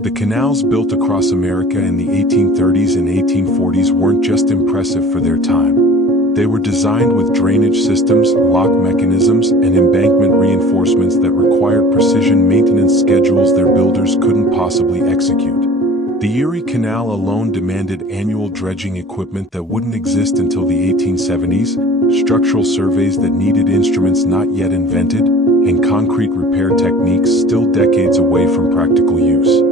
The canals built across America in the 1830s and 1840s weren't just impressive for their time. They were designed with drainage systems, lock mechanisms, and embankment reinforcements that required precision maintenance schedules their builders couldn't possibly execute. The Erie Canal alone demanded annual dredging equipment that wouldn't exist until the 1870s, structural surveys that needed instruments not yet invented, and concrete repair techniques still decades away from practical use.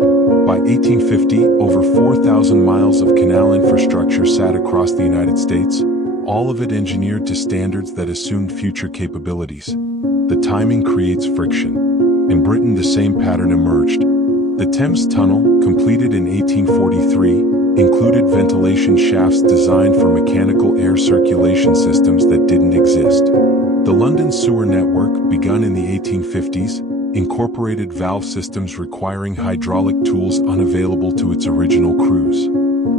By 1850, over 4,000 miles of canal infrastructure sat across the United States, all of it engineered to standards that assumed future capabilities. The timing creates friction. In Britain, the same pattern emerged. The Thames Tunnel, completed in 1843, included ventilation shafts designed for mechanical air circulation systems that didn't exist. The London sewer network, begun in the 1850s, incorporated valve systems requiring hydraulic tools unavailable to its original crews.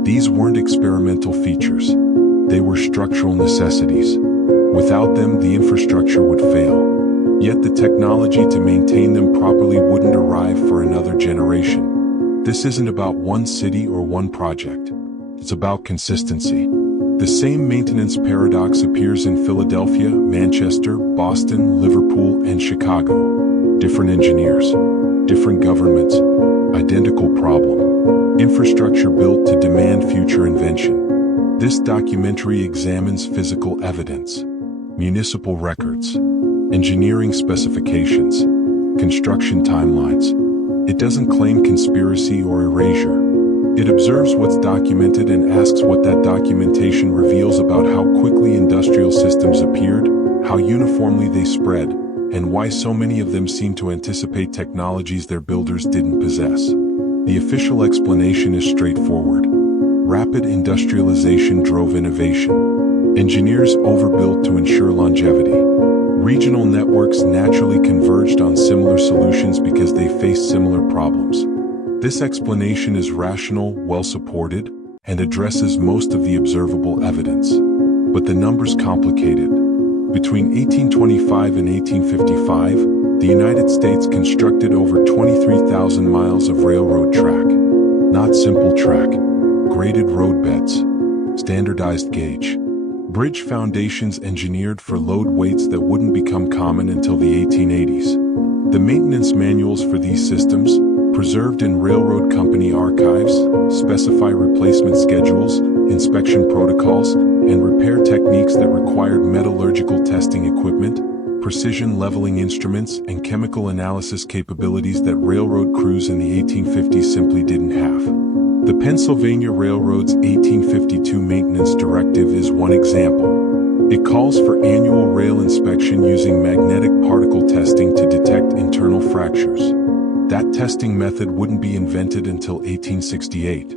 These weren't experimental features. They were structural necessities. Without them, the infrastructure would fail. Yet the technology to maintain them properly wouldn't arrive for another generation. This isn't about one city or one project. It's about consistency. The same maintenance paradox appears in Philadelphia, Manchester, Boston, Liverpool, and Chicago. Different engineers, different governments, identical problem. Infrastructure built to demand future invention. This documentary examines physical evidence, municipal records, engineering specifications, construction timelines. It doesn't claim conspiracy or erasure. It observes what's documented and asks what that documentation reveals about how quickly industrial systems appeared, how uniformly they spread, and why so many of them seem to anticipate technologies their builders didn't possess. The official explanation is straightforward. Rapid industrialization drove innovation. Engineers overbuilt to ensure longevity. Regional networks naturally converged on similar solutions because they faced similar problems. This explanation is rational, well-supported, and addresses most of the observable evidence. But the numbers complicate it. Between 1825 and 1855, the United States constructed over 23,000 miles of railroad track. Not simple track, graded roadbeds, standardized gauge, bridge foundations engineered for load weights that wouldn't become common until the 1880s. The maintenance manuals for these systems, preserved in railroad company archives, specify replacement schedules, inspection protocols, and repair techniques that required metallurgical testing equipment, precision leveling instruments, and chemical analysis capabilities that railroad crews in the 1850s simply didn't have. The Pennsylvania Railroad's 1852 Maintenance Directive is one example. It calls for annual rail inspection using magnetic particle testing to detect internal fractures. That testing method wouldn't be invented until 1868.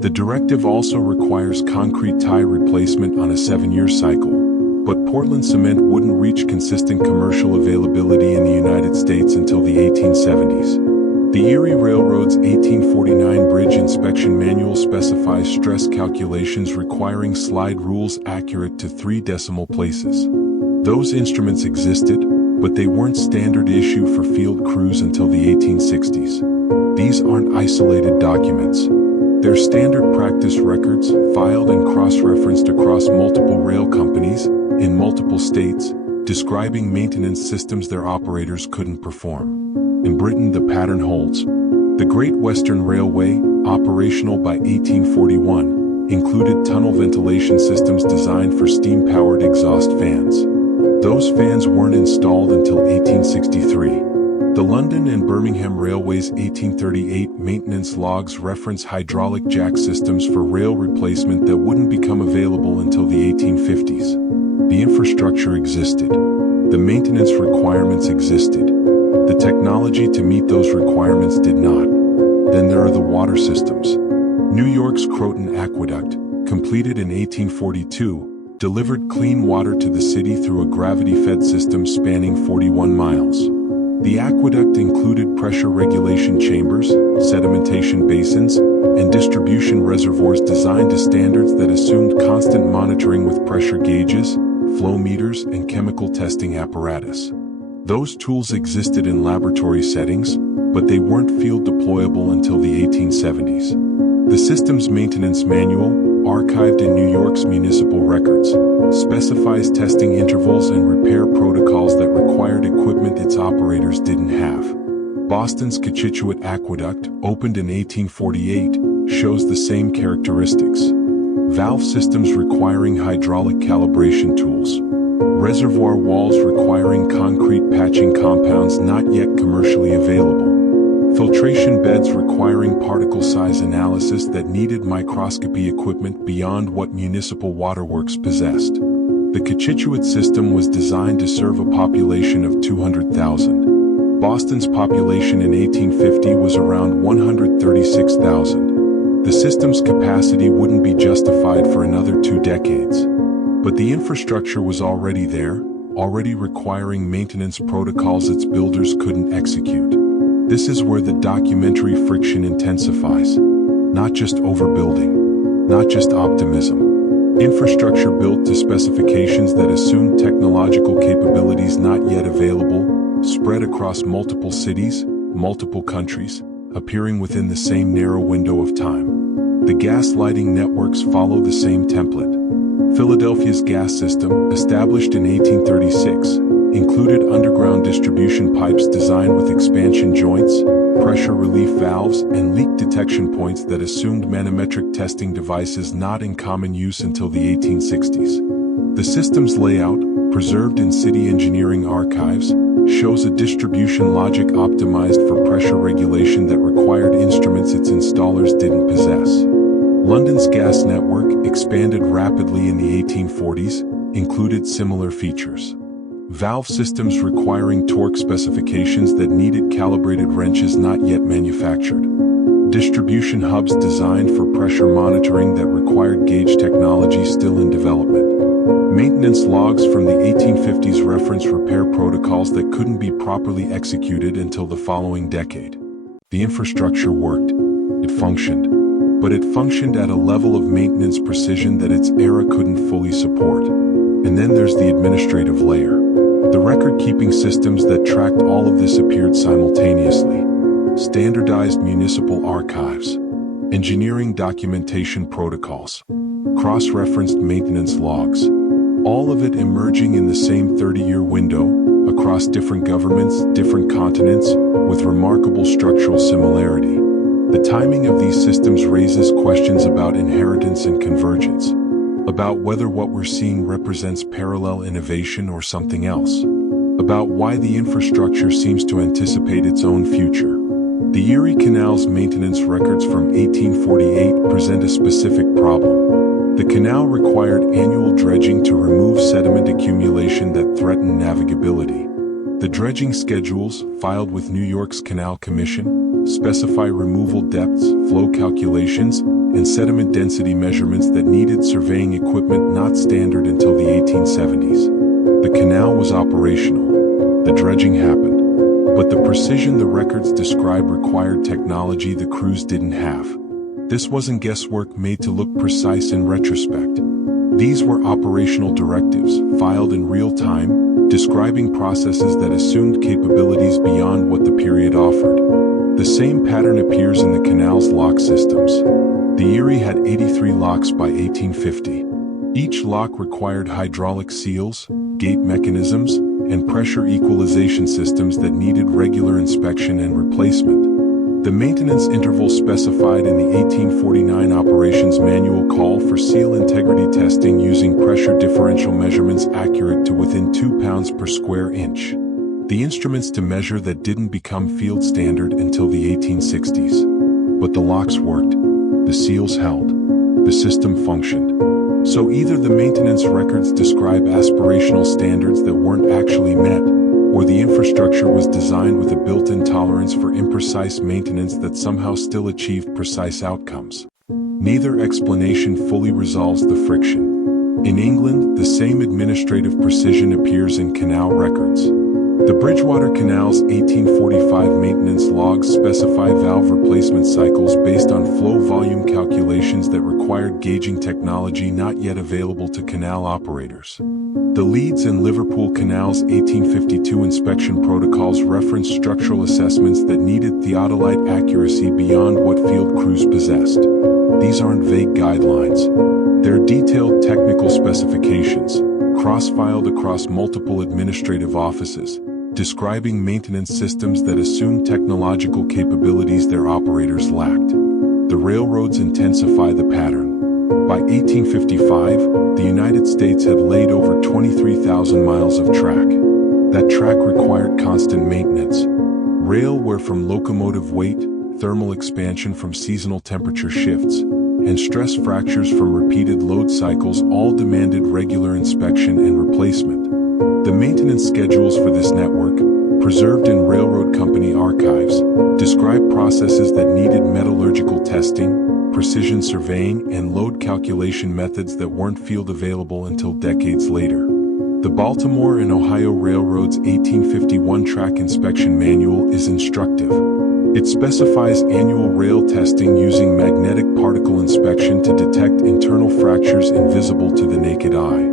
The directive also requires concrete tie replacement on a 7-year cycle, but Portland cement wouldn't reach consistent commercial availability in the United States until the 1870s. The Erie Railroad's 1849 Bridge Inspection Manual specifies stress calculations requiring slide rules accurate to 3 decimal places. Those instruments existed, but they weren't standard issue for field crews until the 1860s. These aren't isolated documents. They're standard practice records, filed and cross-referenced across multiple rail companies, in multiple states, describing maintenance systems their operators couldn't perform. In Britain, the pattern holds. The Great Western Railway, operational by 1841, included tunnel ventilation systems designed for steam-powered exhaust fans. Those fans weren't installed until 1863. The London and Birmingham Railway's 1838 maintenance logs reference hydraulic jack systems for rail replacement that wouldn't become available until the 1850s. The infrastructure existed. The maintenance requirements existed. The technology to meet those requirements did not. Then there are the water systems. New York's Croton Aqueduct, completed in 1842, delivered clean water to the city through a gravity-fed system spanning 41 miles. The aqueduct included pressure regulation chambers, sedimentation basins, and distribution reservoirs designed to standards that assumed constant monitoring with pressure gauges, flow meters, and chemical testing apparatus. Those tools existed in laboratory settings, but they weren't field deployable until the 1870s. The system's maintenance manual, archived in New York's municipal records, specifies testing intervals and repair protocols that required equipment its operators didn't have. Boston's Cochituate Aqueduct, opened in 1848, shows the same characteristics. Valve systems requiring hydraulic calibration tools. Reservoir walls requiring concrete patching compounds not yet commercially available. Filtration beds requiring particle size analysis that needed microscopy equipment beyond what municipal waterworks possessed. The Cochituate system was designed to serve a population of 200,000. Boston's population in 1850 was around 136,000. The system's capacity wouldn't be justified for another 2 decades. But the infrastructure was already there, already requiring maintenance protocols its builders couldn't execute. This is where the documentary friction intensifies. Not just overbuilding, not just optimism. Infrastructure built to specifications that assumed technological capabilities not yet available, spread across multiple cities, multiple countries, appearing within the same narrow window of time. The gas lighting networks follow the same template. Philadelphia's gas system, established in 1836, included underground distribution pipes designed with expansion joints, pressure relief valves, and leak detection points that assumed manometric testing devices not in common use until the 1860s. The system's layout, preserved in city engineering archives, shows a distribution logic optimized for pressure regulation that required instruments its installers didn't possess. London's gas network, expanded rapidly in the 1840s, included similar features. Valve systems requiring torque specifications that needed calibrated wrenches not yet manufactured. Distribution hubs designed for pressure monitoring that required gauge technology still in development. Maintenance logs from the 1850s reference repair protocols that couldn't be properly executed until the following decade. The infrastructure worked. It functioned. But it functioned at a level of maintenance precision that its era couldn't fully support. And then there's the administrative layer. The record-keeping systems that tracked all of this appeared simultaneously. Standardized municipal archives, engineering documentation protocols, cross-referenced maintenance logs, all of it emerging in the same 30-year window, across different governments, different continents, with remarkable structural similarity. The timing of these systems raises questions about inheritance and convergence, about whether what we're seeing represents parallel innovation or something else, about why the infrastructure seems to anticipate its own future. The Erie Canal's maintenance records from 1848 present a specific problem. The canal required annual dredging to remove sediment accumulation that threatened navigability. The dredging schedules, filed with New York's Canal Commission, specify removal depths, flow calculations, and sediment density measurements that needed surveying equipment not standard until the 1870s. The canal was operational. The dredging happened. But the precision the records describe required technology the crews didn't have. This wasn't guesswork made to look precise in retrospect. These were operational directives, filed in real time, describing processes that assumed capabilities beyond what the period offered. The same pattern appears in the canal's lock systems. The Erie had 83 locks by 1850. Each lock required hydraulic seals, gate mechanisms, and pressure equalization systems that needed regular inspection and replacement. The maintenance interval specified in the 1849 operations manual called for seal integrity testing using pressure differential measurements accurate to within 2 pounds per square inch. The instruments to measure that didn't become field standard until the 1860s. But the locks worked. The seals held. The system functioned. So either the maintenance records describe aspirational standards that weren't actually met, or the infrastructure was designed with a built-in tolerance for imprecise maintenance that somehow still achieved precise outcomes. Neither explanation fully resolves the friction. In England, the same administrative precision appears in canal records. The Bridgewater Canal's 1845 maintenance logs specify valve replacement cycles based on flow volume calculations that required gauging technology not yet available to canal operators. The Leeds and Liverpool Canal's 1852 inspection protocols referenced structural assessments that needed theodolite accuracy beyond what field crews possessed. These aren't vague guidelines. They're detailed technical specifications, cross-filed across multiple administrative offices, describing maintenance systems that assume technological capabilities their operators lacked. The railroads intensify the pattern. By 1855, the United States had laid over 23,000 miles of track. That track required constant maintenance. Rail wear from locomotive weight, thermal expansion from seasonal temperature shifts, and stress fractures from repeated load cycles all demanded regular inspection and replacement. The maintenance schedules for this network, preserved in railroad company archives, describe processes that needed metallurgical testing, precision surveying, and load calculation methods that weren't field available until decades later. The Baltimore and Ohio Railroad's 1851 track inspection manual is instructive. It specifies annual rail testing using magnetic particle inspection to detect internal fractures invisible to the naked eye.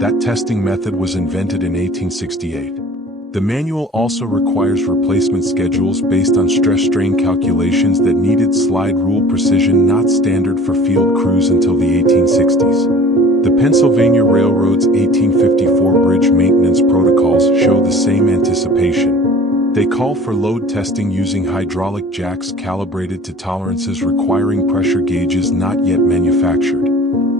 That testing method was invented in 1868. The manual also requires replacement schedules based on stress-strain calculations that needed slide rule precision, not standard for field crews until the 1860s. The Pennsylvania Railroad's 1854 bridge maintenance protocols show the same anticipation. They call for load testing using hydraulic jacks calibrated to tolerances requiring pressure gauges not yet manufactured.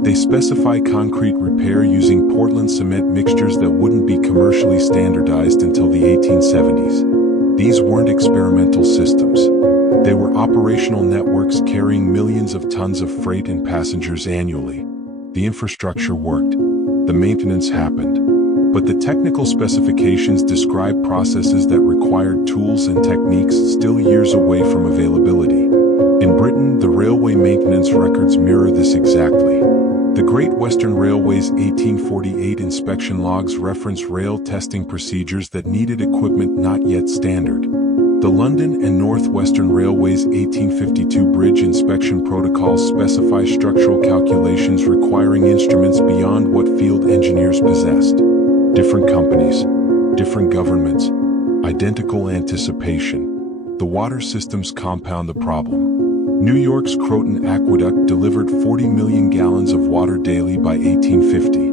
They specify concrete repair using Portland cement mixtures that wouldn't be commercially standardized until the 1870s. These weren't experimental systems. They were operational networks carrying millions of tons of freight and passengers annually. The infrastructure worked. The maintenance happened. But the technical specifications describe processes that required tools and techniques still years away from availability. In Britain, the railway maintenance records mirror this exactly. The Great Western Railway's 1848 inspection logs reference rail testing procedures that needed equipment not yet standard. The London and North Western Railway's 1852 bridge inspection protocols specify structural calculations requiring instruments beyond what field engineers possessed. Different companies, different governments, identical anticipation. The water systems compound the problem. New York's Croton Aqueduct delivered 40 million gallons of water daily by 1850.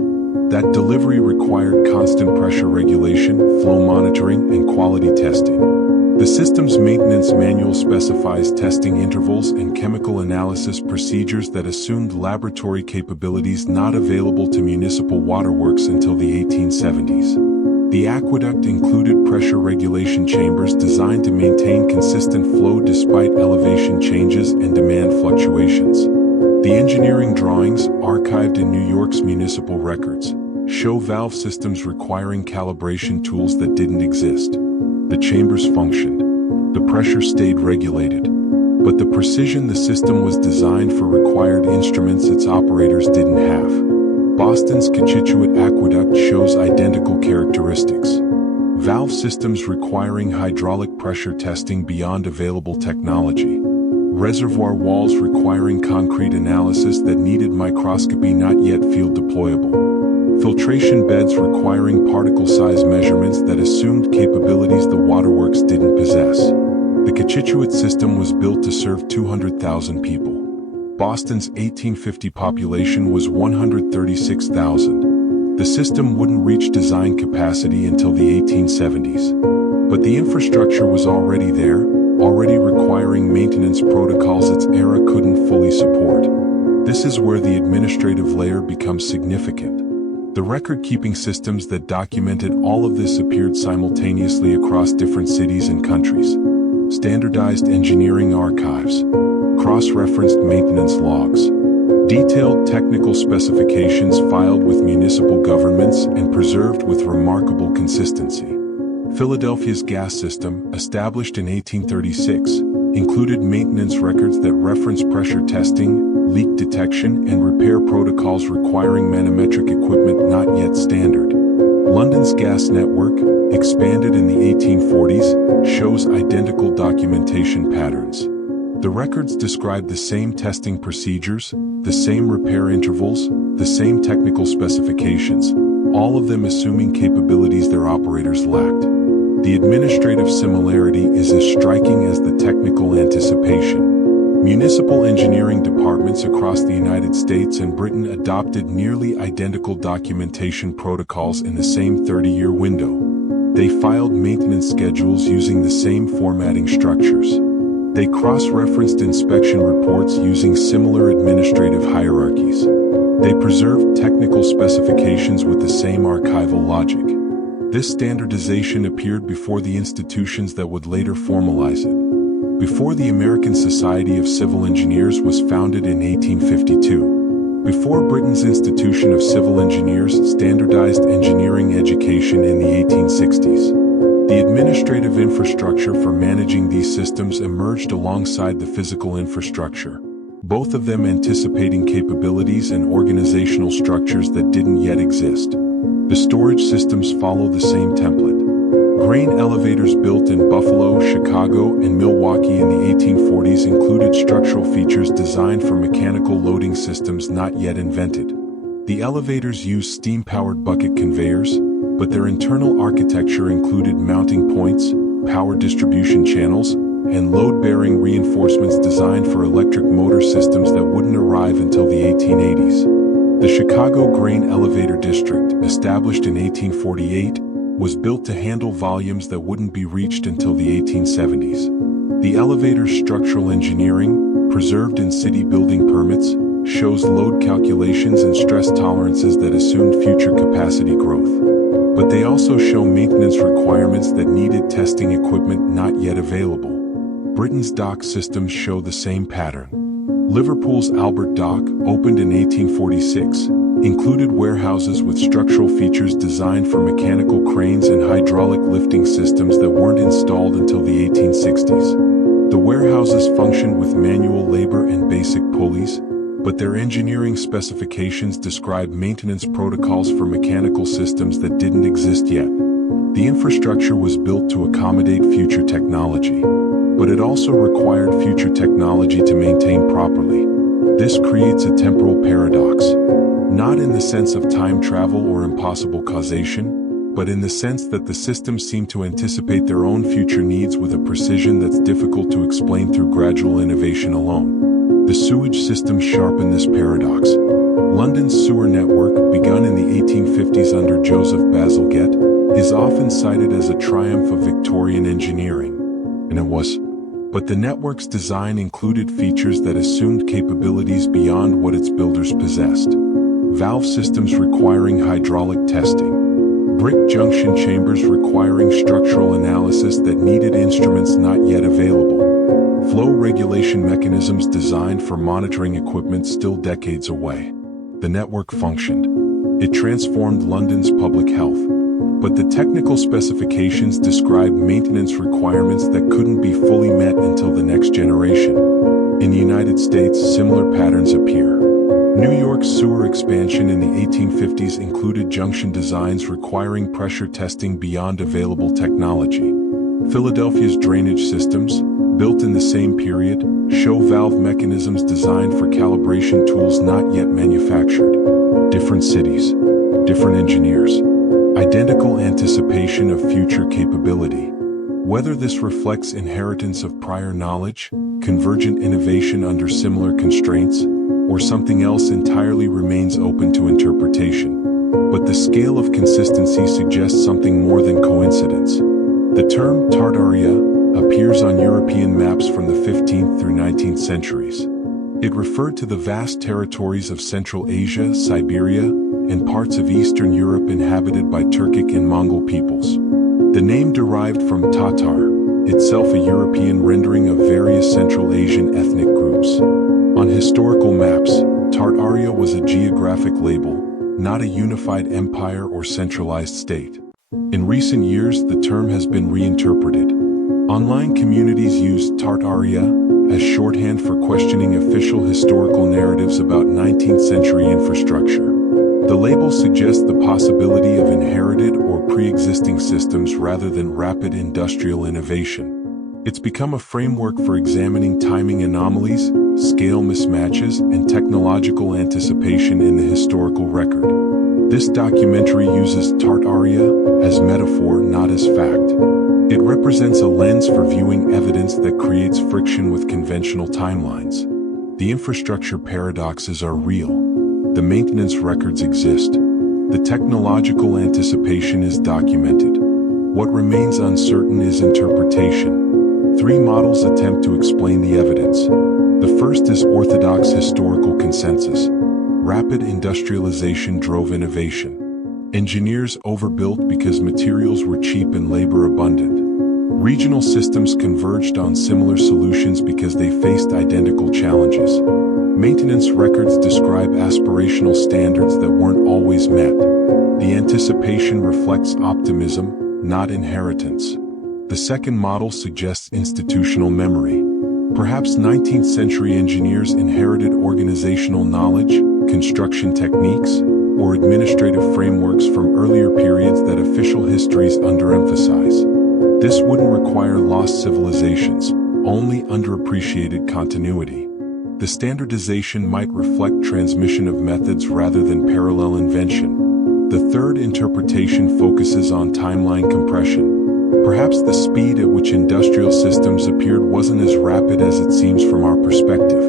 That delivery required constant pressure regulation, flow monitoring, and quality testing. The system's maintenance manual specifies testing intervals and chemical analysis procedures that assumed laboratory capabilities not available to municipal waterworks until the 1870s. The aqueduct included pressure regulation chambers designed to maintain consistent flow despite elevation changes and demand fluctuations. The engineering drawings, archived in New York's municipal records, show valve systems requiring calibration tools that didn't exist. The chambers functioned. The pressure stayed regulated. But the precision the system was designed for required instruments its operators didn't have. Boston's Cochituate Aqueduct shows identical characteristics. Valve systems requiring hydraulic pressure testing beyond available technology. Reservoir walls requiring concrete analysis that needed microscopy not yet field deployable. Filtration beds requiring particle size measurements that assumed capabilities the waterworks didn't possess. The Cochituate system was built to serve 200,000 people. Boston's 1850 population was 136,000. The system wouldn't reach design capacity until the 1870s. But the infrastructure was already there, already requiring maintenance protocols its era couldn't fully support. This is where the administrative layer becomes significant. The record-keeping systems that documented all of this appeared simultaneously across different cities and countries. Standardized engineering archives, cross-referenced maintenance logs, detailed technical specifications filed with municipal governments and preserved with remarkable consistency. Philadelphia's gas system, established in 1836, included maintenance records that reference pressure testing, leak detection, and repair protocols requiring manometric equipment not yet standard. London's gas network, expanded in the 1840s, shows identical documentation patterns. The records describe the same testing procedures, the same repair intervals, the same technical specifications, all of them assuming capabilities their operators lacked. The administrative similarity is as striking as the technical anticipation. Municipal engineering departments across the United States and Britain adopted nearly identical documentation protocols in the same 30-year window. They filed maintenance schedules using the same formatting structures. They cross-referenced inspection reports using similar administrative hierarchies. They preserved technical specifications with the same archival logic. This standardization appeared before the institutions that would later formalize it. Before the American Society of Civil Engineers was founded in 1852. Before Britain's Institution of Civil Engineers standardized engineering education in the 1860s. The administrative infrastructure for managing these systems emerged alongside the physical infrastructure, both of them anticipating capabilities and organizational structures that didn't yet exist. The storage systems follow the same template. Grain elevators built in Buffalo, Chicago, and Milwaukee in the 1840s included structural features designed for mechanical loading systems not yet invented. The elevators used steam-powered bucket conveyors, but their internal architecture included mounting points, power distribution channels, and load-bearing reinforcements designed for electric motor systems that wouldn't arrive until the 1880s. The Chicago Grain Elevator District, established in 1848, was built to handle volumes that wouldn't be reached until the 1870s. The elevator's structural engineering, preserved in city building permits, shows load calculations and stress tolerances that assumed future capacity growth. But they also show maintenance requirements that needed testing equipment not yet available. Britain's dock systems show the same pattern. Liverpool's Albert Dock, opened in 1846, included warehouses with structural features designed for mechanical cranes and hydraulic lifting systems that weren't installed until the 1860s. The warehouses functioned with manual labor and basic pulleys, but their engineering specifications describe maintenance protocols for mechanical systems that didn't exist yet. The infrastructure was built to accommodate future technology, but it also required future technology to maintain properly. This creates a temporal paradox, not in the sense of time travel or impossible causation, but in the sense that the systems seem to anticipate their own future needs with a precision that's difficult to explain through gradual innovation alone. The sewage systems sharpen this paradox. London's sewer network, begun in the 1850s under Joseph Bazalgette, is often cited as a triumph of Victorian engineering. And it was. But the network's design included features that assumed capabilities beyond what its builders possessed. Valve systems requiring hydraulic testing. Brick junction chambers requiring structural analysis that needed instruments not yet available. Flow regulation mechanisms designed for monitoring equipment still decades away. The network functioned. It transformed London's public health. But the technical specifications described maintenance requirements that couldn't be fully met until the next generation. In the United States, similar patterns appear. New York's sewer expansion in the 1850s included junction designs requiring pressure testing beyond available technology. Philadelphia's drainage systems, built in the same period, show valve mechanisms designed for calibration tools not yet manufactured. Different cities, different engineers. Identical anticipation of future capability. Whether this reflects inheritance of prior knowledge, convergent innovation under similar constraints, or something else entirely remains open to interpretation. But the scale of consistency suggests something more than coincidence. The term Tartaria appears on European maps from the 15th through 19th centuries. It referred to the vast territories of Central Asia, Siberia, and parts of Eastern Europe inhabited by Turkic and Mongol peoples. The name derived from Tatar, itself a European rendering of various Central Asian ethnic groups. On historical maps, Tartaria was a geographic label, not a unified empire or centralized state. In recent years, the term has been reinterpreted. Online communities use Tartaria as shorthand for questioning official historical narratives about 19th century infrastructure. The label suggests the possibility of inherited or pre-existing systems rather than rapid industrial innovation. It's become a framework for examining timing anomalies, scale mismatches, and technological anticipation in the historical record. This documentary uses Tartaria as metaphor, not as fact. It represents a lens for viewing evidence that creates friction with conventional timelines. The infrastructure paradoxes are real. The maintenance records exist. The technological anticipation is documented. What remains uncertain is interpretation. 3 models attempt to explain the evidence. The first is orthodox historical consensus. Rapid industrialization drove innovation. Engineers overbuilt because materials were cheap and labor abundant. Regional systems converged on similar solutions because they faced identical challenges. Maintenance records describe aspirational standards that weren't always met. The anticipation reflects optimism, not inheritance. The second model suggests institutional memory. Perhaps 19th century engineers inherited organizational knowledge, construction techniques, or administrative frameworks from earlier periods that official histories underemphasize. This wouldn't require lost civilizations, only underappreciated continuity. The standardization might reflect transmission of methods rather than parallel invention. The third interpretation focuses on timeline compression. Perhaps the speed at which industrial systems appeared wasn't as rapid as it seems from our perspective.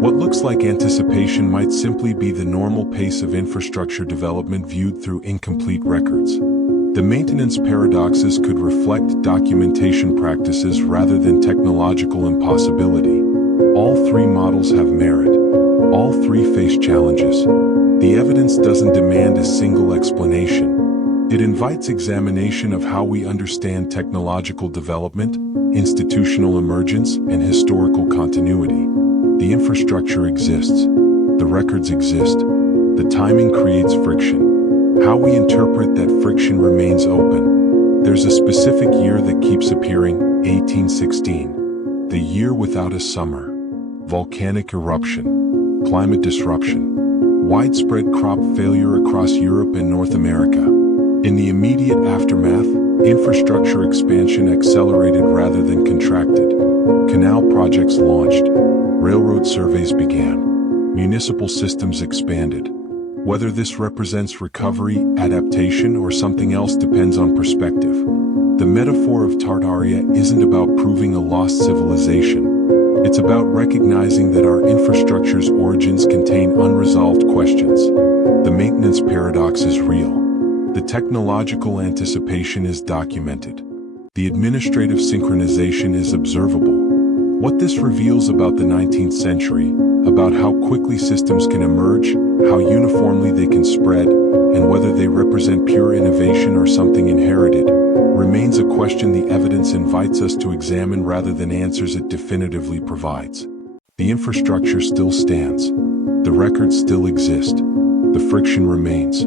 What looks like anticipation might simply be the normal pace of infrastructure development viewed through incomplete records. The maintenance paradoxes could reflect documentation practices rather than technological impossibility. All 3 models have merit. All 3 face challenges. The evidence doesn't demand a single explanation. It invites examination of how we understand technological development, institutional emergence, and historical continuity. The infrastructure exists. The records exist. The timing creates friction. How we interpret that friction remains open. There's a specific year that keeps appearing, 1816. The year without a summer. Volcanic eruption. Climate disruption. Widespread crop failure across Europe and North America. In the immediate aftermath, infrastructure expansion accelerated rather than contracted. Canal projects launched. Railroad surveys began. Municipal systems expanded. Whether this represents recovery, adaptation, or something else depends on perspective. The metaphor of Tartaria isn't about proving a lost civilization. It's about recognizing that our infrastructure's origins contain unresolved questions. The maintenance paradox is real. The technological anticipation is documented. The administrative synchronization is observable. What this reveals about the 19th century, about how quickly systems can emerge, how uniformly they can spread, and whether they represent pure innovation or something inherited, remains a question the evidence invites us to examine rather than answers it definitively provides. The infrastructure still stands. The records still exist. The friction remains.